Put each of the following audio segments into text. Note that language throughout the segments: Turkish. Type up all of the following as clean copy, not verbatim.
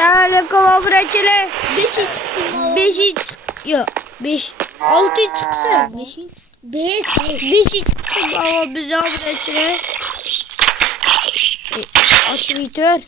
Assalamualaikum obrachilar. 5 chiqsin. 5 yo'q. 5 6 chiqsin. 5 chiqsin. Baba biz obrachilar. Ochib bitir.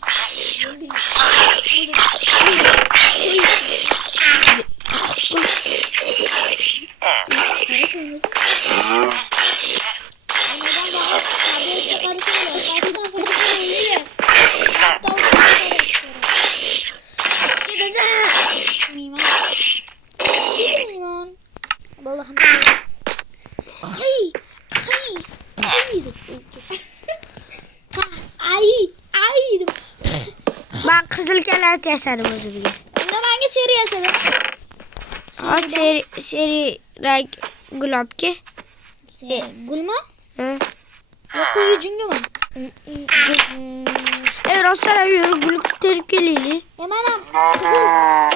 Ben kızıl kelat yaşadım özümde. Bunda hangi seri yasadım? Seri renk gulab ki. Gul mu? He. Yok bu yüzünge var. Rostlara yürü guluk terkelili. Hemen kızıl.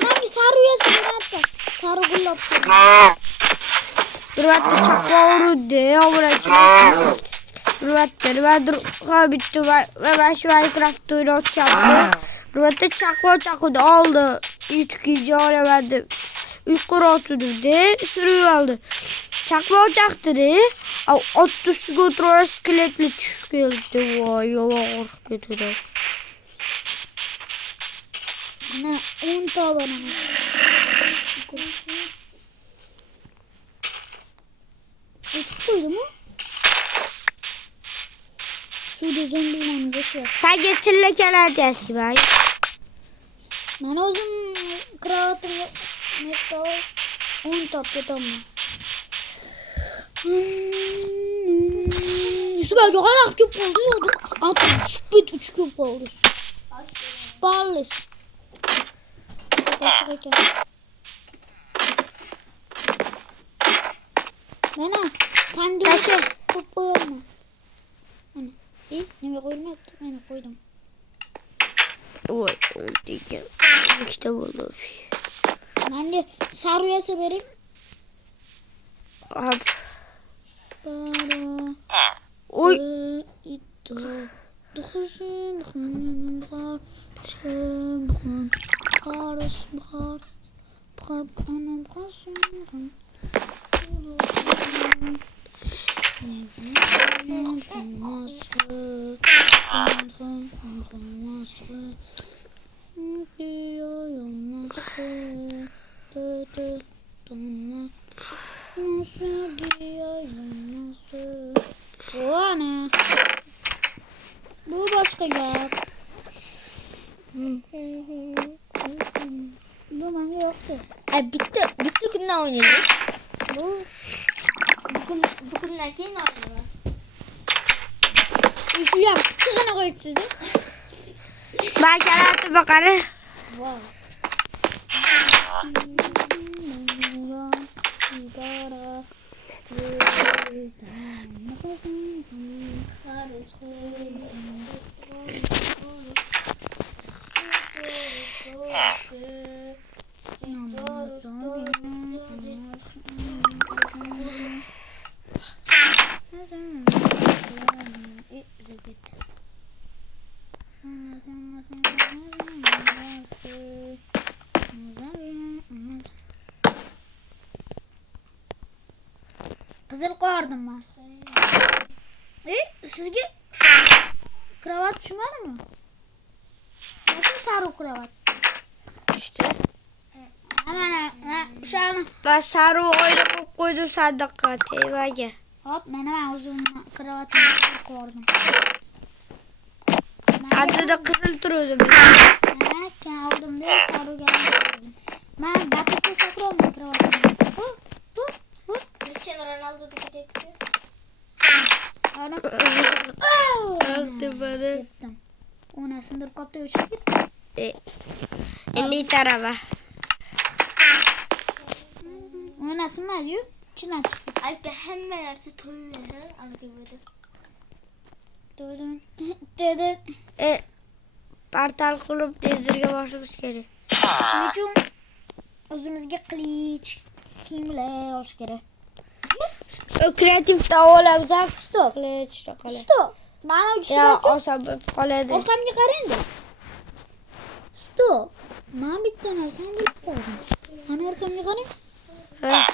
Hangi sarı yasadım hatta. Sarı gulap. Bir vatta çakma vurdu ya obrachilar. Bir vatta ben bitti ve ben şu Minecraft oyunu yaptım. Bir vatta çakma aldı. YouTube verdi. Yukarı oturdu de sürüyor aldı. Çakma olacaktı de. At üstü götürüyor iskeletli çıkıyordu. Vay yavaş götürüyor. Ne 10 tane bana. Ekip koydu mu? Suda zombiyle geçiyor. Sen getirle kelat yaşayayım ay. Ben uzun kravatım neyse 10 taptı tamam. Yusuf abi kadar küp oldu. 63 küp oldu. Barlis. Nana sen de Taşı. küp koyma. Hani iyi ne koyma yaptım ben koydum. Oy diyeceğim. İşte buldu. Ben de sarıya severim. Abi. Para. Oy. İtta. Dıkışın dıkışın bahar. Şem bahar. Karış bahar. Bırak anam dıkışın bahar. O ne? Bu başka ya. Bu manga yoktu. Bitti günden oynadık. Bu Bugünler keyin oynadık. şu yap çıkana koyup sizi. Ben kelatı bakarım. Wow. Güzel bitti. Kızıl koyardım ben. Sizge kravat şumalı mı? Nasıl sarı kravat? İşte. Hemen şu an Ben sarı oyunu koydum sandığa. Teyvaya. hop ben hemen uzun kravatımı koydum. Sandığı kızıl duruyordu. Evet, aldım diye sarı geldim. Ben bakıtta saklıyorum kravatımı. Cristiano Ronaldo'daki tepki. Sonra Aldı bana. gittim. Ona sındır kapta uçup İndi tarafa. ona sınma diyor. İçinden çıktı. Ayıpta hemen artık toyunu anlatıyordu. Dödün. Dödün. Partal kılıp dezirge başlamış geri. Niçin özümüzge kılıç kimle hoş gerek. Kreatif de olacak. Stop. Kılıç da kale. Stop. Bana Ya o sabır kalede. ortamda karındı. Stop. Ben bitti narsan bilip koydum. Hani orkamda kanım? Ha.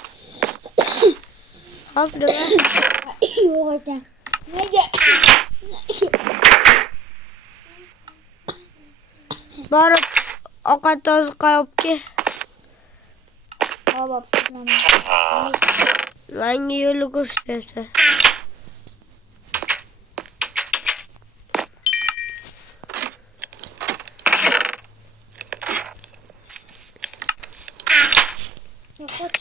Hop nima? Yok ekan. Nega? Borib ovqat oziqa olib kel. Hop bilaman. Menga yo'lni ko'rsatyapsan. Yo'q.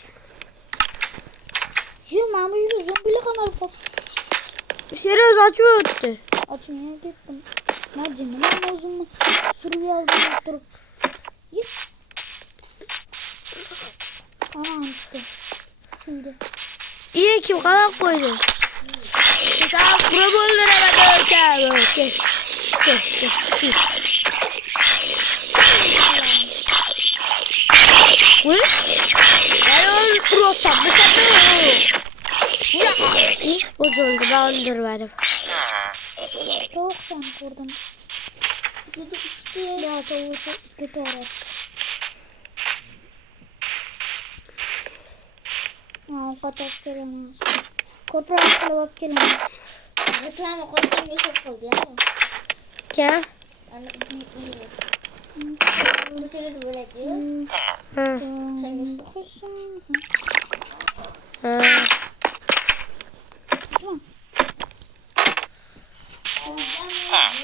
Yo, men bu yerga zombilar qamalib qolibdi. Seriyoz ochib o'tdi. Açmaya gittim. Ben cinnim özümü survival'dan oturup. Yip. Ana gitti. Şimdi. İyi kim qamab qo'ydi? Sen bura o'ldiraman okey. Okey. Uy. Ben просто ya. İyi bozuldu ben öldürmedim. Tavuk can kurdum. Ya tavuğu çok kötü öğretti. O kadar gelemez. Kooperatifle bak gelemez. Reklama koyduğum bir şey oldu yani. Gel. Yani bu şekilde böyle diyor. Ha. Kuşum. Ha.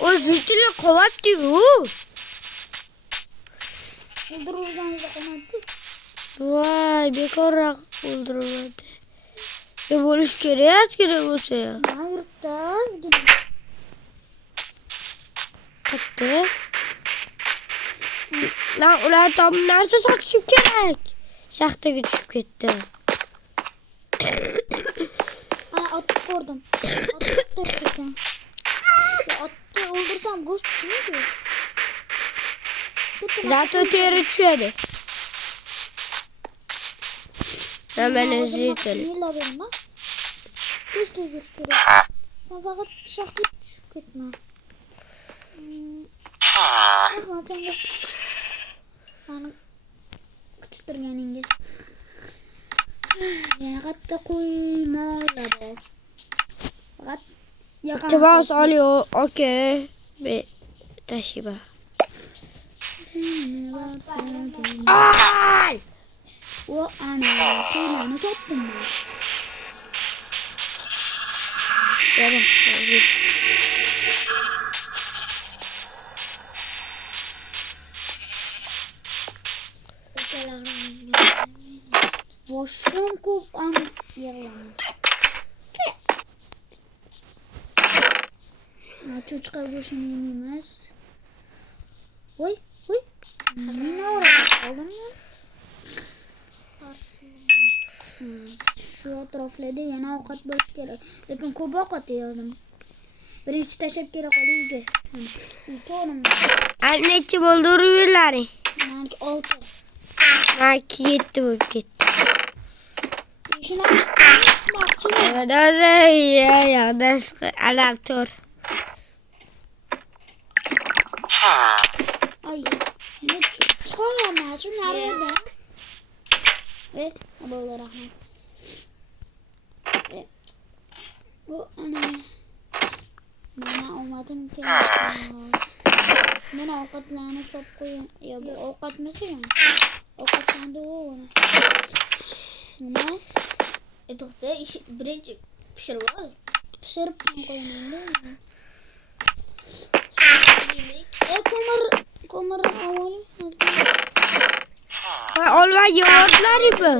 O zeytinle kovat diyor. Öldürürden zakonattı. Vay bekorroq o'ldiriladi. Bo'lish kerak bo'lsa ya. Ben yurtda ozgina. Katta. Lan ular tom narsa sotishim kerak. Shaxtaga tushib ketdi. Ana atı gördüm. Atı ekan. Ya atı öldürsem go'sht pishmaydi. Zato teri tushadi. Hemen zeytin. Yilla berim bak. Tez yurish kerak. Sen faqat shaxtga tushib ketma. Rahmat senga. Mani kutib turganingga. Yana qatta qo'ymoqlar bor. Faqat yaqin. Tibas oluyor. Okey. Bir tashiba. Ay! O ana qo'ylarni topdim men. Yana. Boshim ko'p am yig'lamas. Cho'chqa go'shtini yemaymiz. Voy. Meni oldimmi? Shu atroflarda yana ovqat bo'lishi kerak. Lekin ko'p ovqat yedim. Birinchi tashlab kela qolingga. To'g'rimi? Necha bo'ldi uruvlaring? Meniki 6. Meniki 7 bo'lib ketdi. Shuni chiqmoqchiman. Yo'qda alam tur. Ay. Ne çıkamam şu nerede? Abla rahmet. Bu ana. Bana olmadım ki. Bana avukatlarına sop koyun. Ya bu avukat nasıl ya? Avukat sandığı o ona. Ne? To'xta, ish birinchi pishirib ol. Pişirip koyun değil mi? Ko'mir avvali Olma yo'qlar ibi.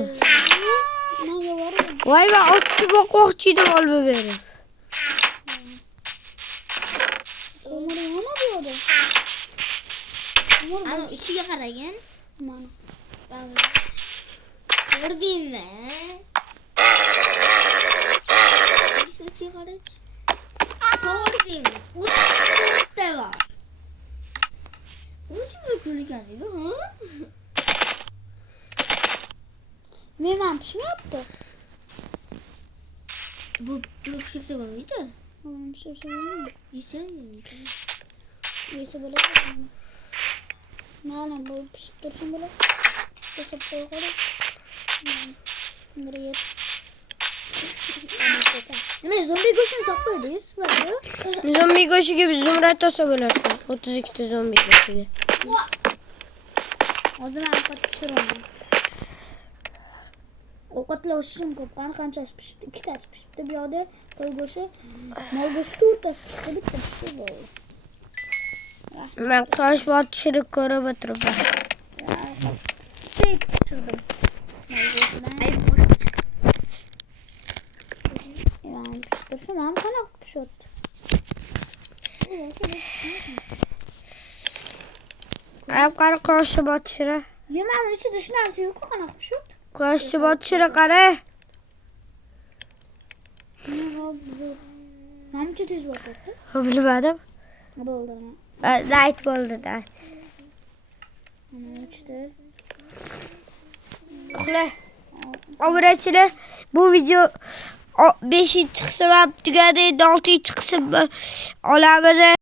men yo'g'ori. Voy va otni boqmoqchi edim olma berib. Ko'mir nima bu yerda? Ko'mir Ana ichiga qaragan. mana. Ko'rdingmi? Ichiga qarach. Ko'rdingmi? O'tda bor. O'zi bir ko'rganingmi, ha? Memam pishmayapti. Bu pishirsa bo'lmaydi. Pishirsa bo'lmaydi. Desang, Yesa bo'ladi. Mana bu pishib tursin bular. Qo'shib qo'yib. Bunları yer. Nima zombi go'shtini saqlaydingiz? Zombi go'shtiga biz zumrad olsa bo'larkan. 32 ta zombi go'shtiga. Hozir men ovqat pishiraman. Ovqatlar ishim ko'p. Qanchasi pishibdi? 2 tasi pishibdi. Bu yoqda qo'y go'shti, mol go'shti 4 tasi pishibdi. Bitta pishib bo'ldi. Men qo'shma pishirib ko'rib o'tiribman. Steak pishirdim. Mol go'shtidan. Yani pişirsin ama kanak pişirdi. Ayıp qara qo'shib pishira. Yemeğin içi dışı neresi yok o kanak pişirdi. Qo'shib pishira qara. Namçı tez vardı. Bilmadim. Buldu mu? Zayt bo'ldi da. Namçı. Uxla. Obrachilar, bu video 5 qism tugadi, 6 qism olamiz.